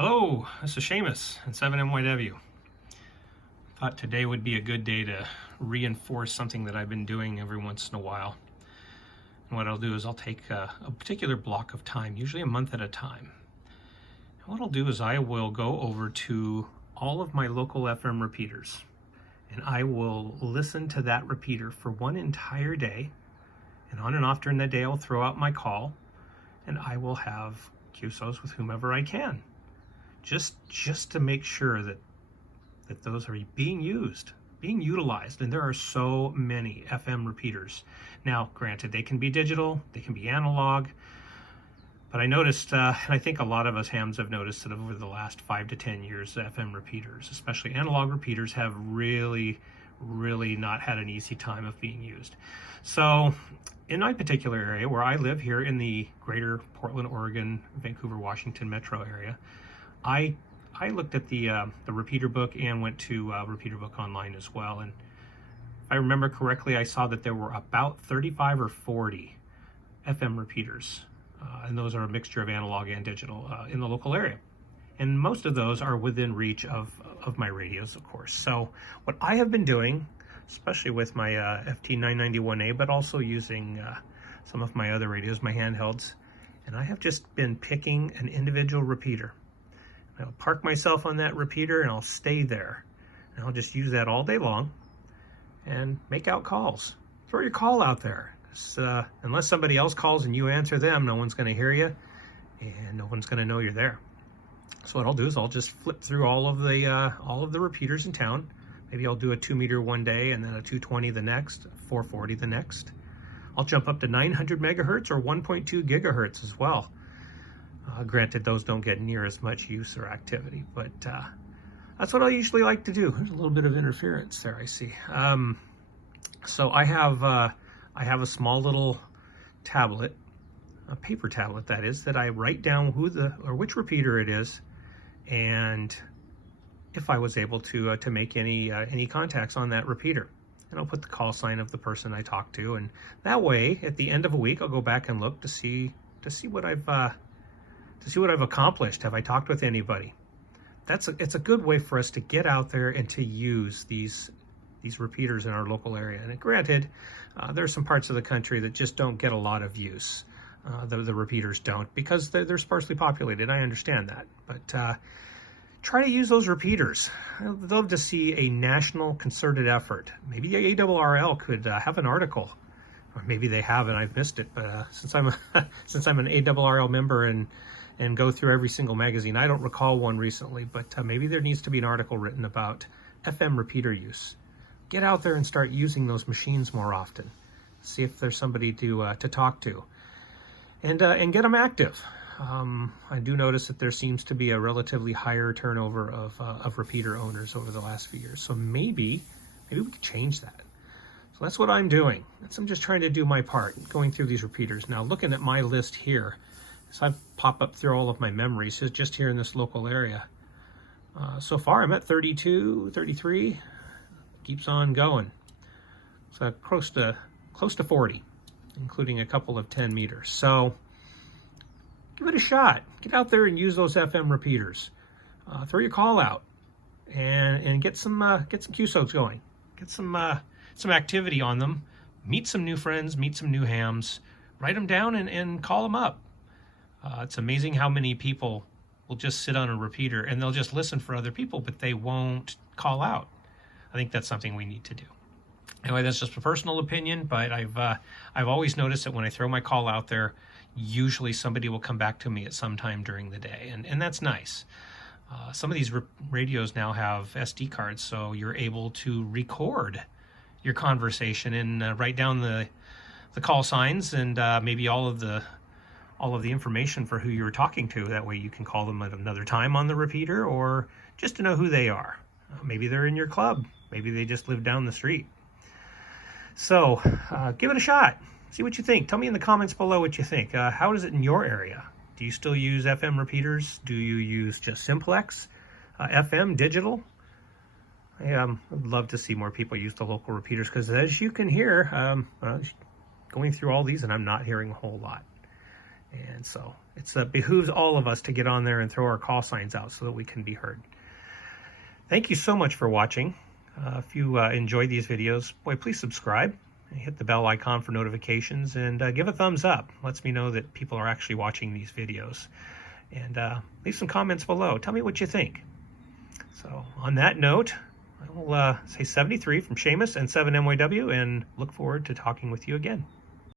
Hello, this is Seamus at 7MYW. Thought today would be a good day to reinforce something that I've been doing every once in a while. And what I'll do is I'll take a particular block of time, usually a month at a time. And what I'll do is I will go over to all of my local FM repeaters, and I will listen to that repeater for one entire day. And on and off during the day, I'll throw out my call, and I will have QSOs with whomever I can. Just to make sure that those are being utilized. And there are so many FM repeaters. Now, granted, they can be digital, they can be analog, but I noticed, and I think a lot of us hams have noticed that over the last 5 to 10 years, FM repeaters, especially analog repeaters, have really not had an easy time of being used. So in my particular area where I live here in the greater Portland, Oregon, Vancouver, Washington metro area, I looked at the repeater book and went to repeater book online as well. And if I remember correctly, I saw that there were about 35 or 40 FM repeaters. And those are a mixture of analog and digital in the local area. And most of those are within reach of my radios, of course. So what I have been doing, especially with my FT991A, but also using some of my other radios, my handhelds, and I have just been picking an individual repeater. I'll park myself on that repeater and I'll stay there. And I'll just use that all day long and make out calls. Throw your call out there. Unless somebody else calls and you answer them, no one's going to hear you and no one's going to know you're there. So what I'll do is I'll just flip through all of the repeaters in town. Maybe I'll do a 2 meter one day and then a 220 the next, 440 the next. I'll jump up to 900 megahertz or 1.2 gigahertz as well. Granted, those don't get near as much use or activity, but that's what I usually like to do. There's a little bit of interference there, I see. So I have a small little tablet, a paper tablet that is, that I write down which repeater it is, and if I was able to make any contacts on that repeater. And I'll put the call sign of the person I talked to, and that way, at the end of a week, I'll go back and look to see what I've accomplished. Have I talked with anybody? It's a good way for us to get out there and to use these repeaters in our local area. And granted, there are some parts of the country that just don't get a lot of use. The repeaters don't, because they're sparsely populated. I understand that, but try to use those repeaters. I'd love to see a national concerted effort. Maybe ARRL could have an article, or maybe they have and I've missed it. But since I'm an ARRL member and go through every single magazine, I don't recall one recently, but maybe there needs to be an article written about FM repeater use. Get out there and start using those machines more often. See if there's somebody to talk to, and get them active. I do notice that there seems to be a relatively higher turnover of repeater owners over the last few years. So maybe we could change that. So that's what I'm doing. I'm just trying to do my part, going through these repeaters. Now, looking at my list here, so I pop up through all of my memories just here in this local area. So far, I'm at 32, 33. Keeps on going. So close to 40, including a couple of 10 meters. So give it a shot. Get out there and use those FM repeaters. Throw your call out and get some QSOs going. Get some activity on them. Meet some new friends. Meet some new hams. Write them down and call them up. It's amazing how many people will just sit on a repeater and they'll just listen for other people, but they won't call out. I think that's something we need to do. Anyway, that's just a personal opinion, but I've always noticed that when I throw my call out there, usually somebody will come back to me at some time during the day, and that's nice. Some of these radios now have SD cards, so you're able to record your conversation and write down the call signs and maybe all of the information for who you're talking to. That way you can call them at another time on the repeater, or just to know who they are. Maybe they're in your club. Maybe they just live down the street. So give it a shot. See what you think. Tell me in the comments below what you think. How is it in your area? Do you still use FM repeaters? Do you use just simplex? FM, digital? I'd love to see more people use the local repeaters, because as you can hear, going through all these, and I'm not hearing a whole lot. And so it behooves all of us to get on there and throw our call signs out so that we can be heard. Thank you so much for watching. If you enjoy these videos, boy, please subscribe. Hit the bell icon for notifications and give a thumbs up. Lets me know that people are actually watching these videos. And leave some comments below. Tell me what you think. So on that note, I will say 73 from Seamus and 7MYW and look forward to talking with you again.